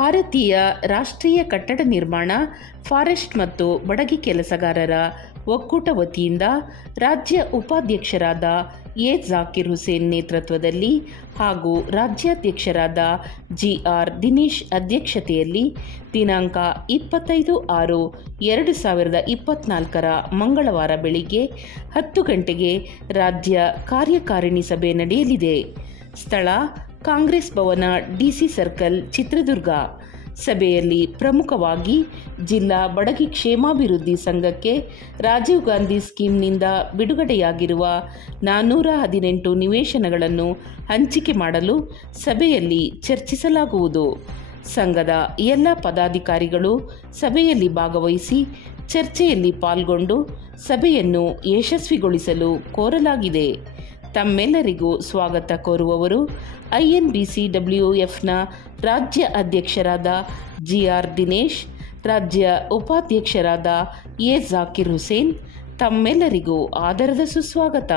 ಭಾರತೀಯ ರಾಷ್ಟ್ರೀಯ ಕಟ್ಟಡ ನಿರ್ಮಾಣ, ಫಾರೆಸ್ಟ್ ಮತ್ತು ಬಡಗಿ ಕೆಲಸಗಾರರ ಒಕ್ಕೂಟ ವತಿಯಿಂದ ರಾಜ್ಯ ಉಪಾಧ್ಯಕ್ಷರಾದ ಎ ಜಾಕಿರ್ ಹುಸೇನ್ ನೇತೃತ್ವದಲ್ಲಿ ಹಾಗೂ ರಾಜ್ಯಾಧ್ಯಕ್ಷರಾದ ಜಿ ಆರ್ ದಿನೇಶ್ ಅಧ್ಯಕ್ಷತೆಯಲ್ಲಿ ದಿನಾಂಕ ಇಪ್ಪತ್ತೈದು ಆರು ಎರಡು ಸಾವಿರದ ಇಪ್ಪತ್ನಾಲ್ಕರ ಮಂಗಳವಾರ ಬೆಳಿಗ್ಗೆ ಹತ್ತು ಗಂಟೆಗೆ ರಾಜ್ಯ ಕಾರ್ಯಕಾರಿಣಿ ಸಭೆ ನಡೆಯಲಿದೆ. ಸ್ಥಳ ಕಾಂಗ್ರೆಸ್ ಭವನ ಡಿಸಿ ಸರ್ಕಲ್ ಚಿತ್ರದುರ್ಗ. ಸಭೆಯಲ್ಲಿ ಪ್ರಮುಖವಾಗಿ ಜಿಲ್ಲಾ ಬಡಗಿ ಕ್ಷೇಮಾಭಿವೃದ್ಧಿ ಸಂಘಕ್ಕೆ ರಾಜೀವ್ ಗಾಂಧಿ ಸ್ಕೀಮ್ನಿಂದ ಬಿಡುಗಡೆಯಾಗಿರುವ ನಾನ್ನೂರ ಹದಿನೆಂಟು ನಿವೇಶನಗಳನ್ನು ಹಂಚಿಕೆ ಮಾಡಲು ಸಭೆಯಲ್ಲಿ ಚರ್ಚಿಸಲಾಗುವುದು. ಸಂಘದ ಎಲ್ಲ ಪದಾಧಿಕಾರಿಗಳು ಸಭೆಯಲ್ಲಿ ಭಾಗವಹಿಸಿ ಚರ್ಚೆಯಲ್ಲಿ ಪಾಲ್ಗೊಂಡು ಸಭೆಯನ್ನು ಯಶಸ್ವಿಗೊಳಿಸಲು ಕೋರಲಾಗಿದೆ. ತಮ್ಮೆಲ್ಲರಿಗೂ ಸ್ವಾಗತ ಕೋರುವವರು. I N B C W ಎಫ್ನ ರಾಜ್ಯ ಅಧ್ಯಕ್ಷರಾದ ಜಿ ಆರ್ ದಿನೇಶ್, ರಾಜ್ಯ ಉಪಾಧ್ಯಕ್ಷರಾದ ಎ ಜಾಕಿರ್ ಹುಸೇನ್, ತಮ್ಮೆಲ್ಲರಿಗೂ ಆದರದ ಸುಸ್ವಾಗತ.